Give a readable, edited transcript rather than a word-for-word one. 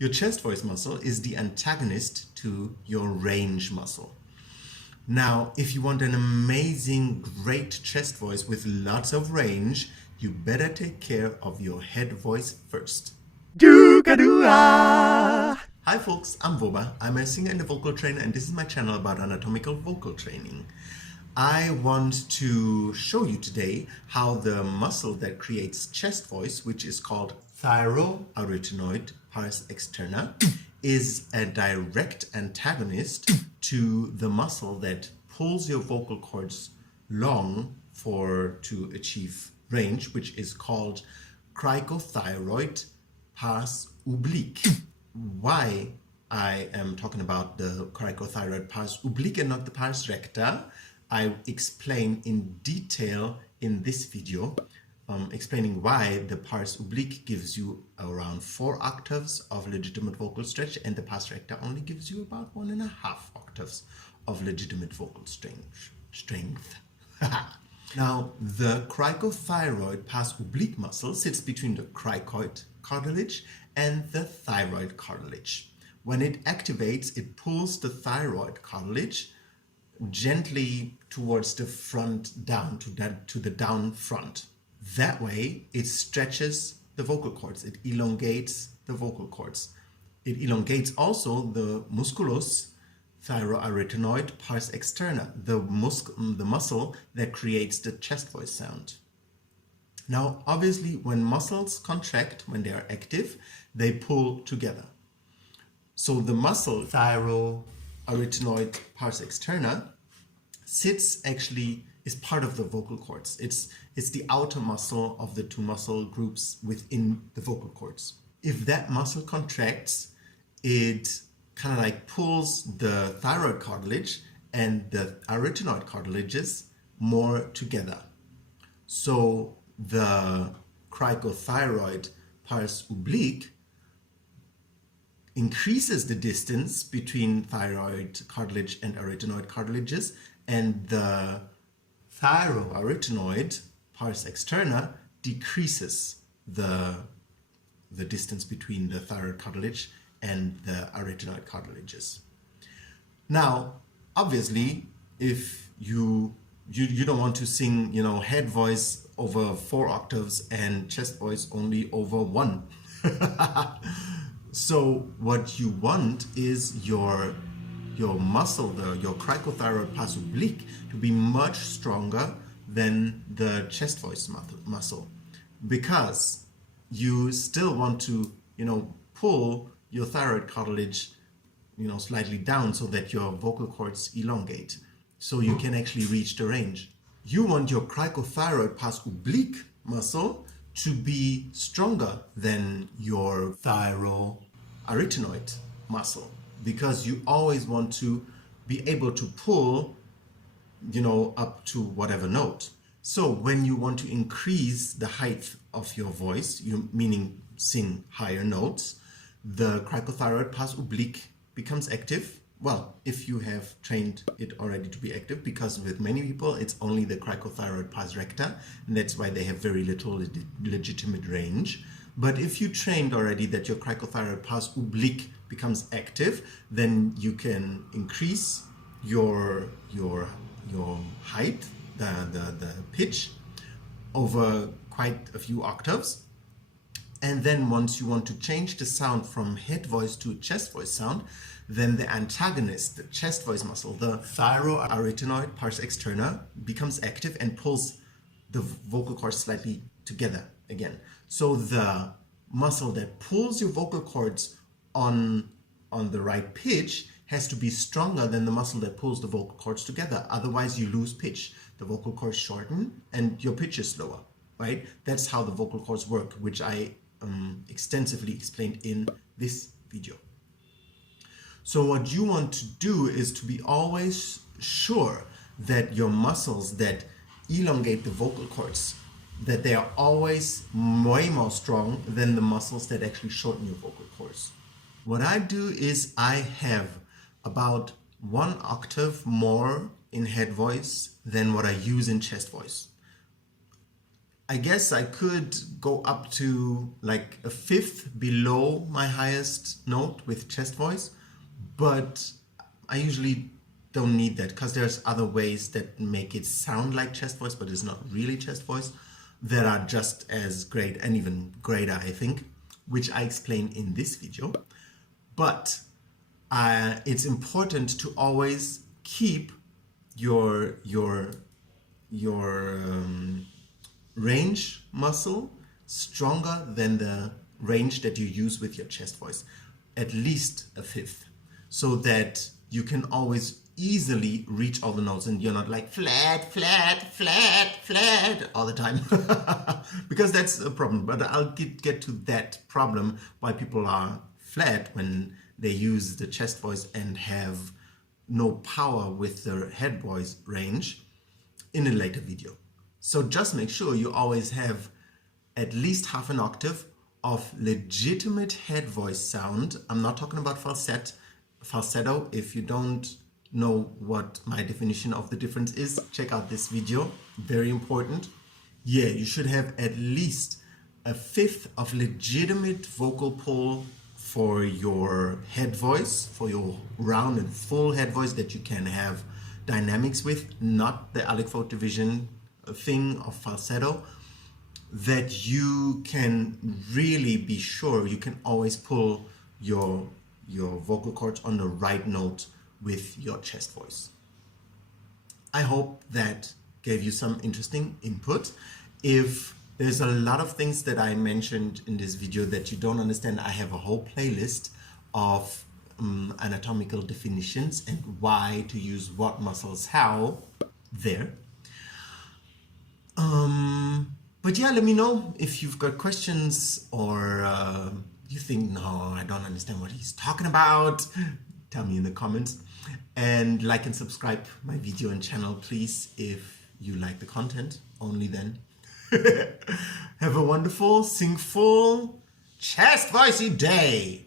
Your chest voice muscle is the antagonist to your range muscle. Now, if you want an amazing, great chest voice with lots of range, you better take care of your head voice first. Hi folks, I'm Voba. I'm a singer and a vocal trainer, and this is my channel about anatomical vocal training. I want to show you today how the muscle that creates chest voice, which is called Thyro-Arytenoid Pars Externa, is a direct antagonist to the muscle that pulls your vocal cords long to achieve range, which is called Crico-Thyroid Pars Oblique. Why I am talking about the Crico-Thyroid Pars Oblique and not the Pars Recta, I explain in detail in this video, explaining why the Pars Oblique gives you around 4 octaves of legitimate vocal stretch and the Pars Recta only gives you about 1.5 octaves of legitimate vocal strength. Now, the Crico-Thyroid Pars Oblique muscle sits between the cricoid cartilage and the thyroid cartilage. When it activates, it pulls the thyroid cartilage gently towards the front down, to the down front. That way, it stretches the vocal cords. It elongates the vocal cords. It elongates also the musculus Thyro-Arytenoid Pars Externa, the muscle that creates the chest voice sound. Now, obviously, when muscles contract, when they are active, they pull together. So the muscle Thyro-Arytenoid Pars Externa is part of the vocal cords. It's the outer muscle of the 2 muscle groups within the vocal cords. If that muscle contracts, it kind of like pulls the thyroid cartilage and the arytenoid cartilages more together. So the Crico-Thyroid Pars Oblique increases the distance between thyroid cartilage and arytenoid cartilages, and the Thyro-Arytenoid Pars Externa decreases the distance between the thyroid cartilage and the arytenoid cartilages. Now, obviously, if you don't want to sing, head voice over 4 octaves and chest voice only over 1. So what you want is your muscle, your Crico-Thyroid Pars Oblique, to be much stronger than the chest voice muscle, because you still want to, pull your thyroid cartilage, slightly down so that your vocal cords elongate, so you can actually reach the range. You want your Crico-Thyroid Pars Oblique muscle to be stronger than your Thyro-Arytenoid muscle, because you always want to be able to pull, up to whatever note. So when you want to increase the height of your voice, meaning sing higher notes, the Crico-Thyroid Pars Oblique becomes active. Well, if you have trained it already to be active, because with many people it's only the Crico-Thyroid Pars Recta, and that's why they have very little legitimate range. But if you trained already that your Crico-Thyroid Pars Oblique becomes active, then you can increase your height, the pitch, over quite a few octaves. And then once you want to change the sound from head voice to chest voice sound, then the antagonist, the chest voice muscle, the Thyro-Arytenoid Pars Externa, becomes active and pulls the vocal cords slightly together again. So the muscle that pulls your vocal cords on the right pitch has to be stronger than the muscle that pulls the vocal cords together. Otherwise, you lose pitch. The vocal cords shorten and your pitch is slower, right? That's how the vocal cords work, which I extensively explained in this video. So what you want to do is to be always sure that your muscles that elongate the vocal cords, that they are always way more strong than the muscles that actually shorten your vocal cords. What I do is I have about 1 octave more in head voice than what I use in chest voice. I guess I could go up to like a fifth below my highest note with chest voice, but I usually don't need that because there's other ways that make it sound like chest voice, but it's not really chest voice, that are just as great and even greater, I think, which I explain in this video. But it's important to always keep your range muscle stronger than the range that you use with your chest voice, at least a fifth, so that you can always easily reach all the notes and you're not like flat, flat, flat, flat all the time. Because that's a problem, but I'll get to that problem, why people are flat when they use the chest voice and have no power with their head voice range, in a later video. So just make sure you always have at least half an octave of legitimate head voice sound. I'm not talking about falsetto. If you don't know what my definition of the difference is, check out this video, very important. Yeah, you should have at least a fifth of legitimate vocal pull for your head voice, for your round and full head voice that you can have dynamics with, not the aliquot division thing of falsetto, that you can really be sure you can always pull your vocal cords on the right note with your chest voice. I hope that gave you some interesting input. If there's a lot of things that I mentioned in this video that you don't understand, I have a whole playlist of anatomical definitions and why to use what muscles how there. But yeah, let me know if you've got questions or you think, no, I don't understand what he's talking about. Tell me in the comments. And like and subscribe my video and channel, please, if you like the content, only then. Have a wonderful, singful, chest voicey day.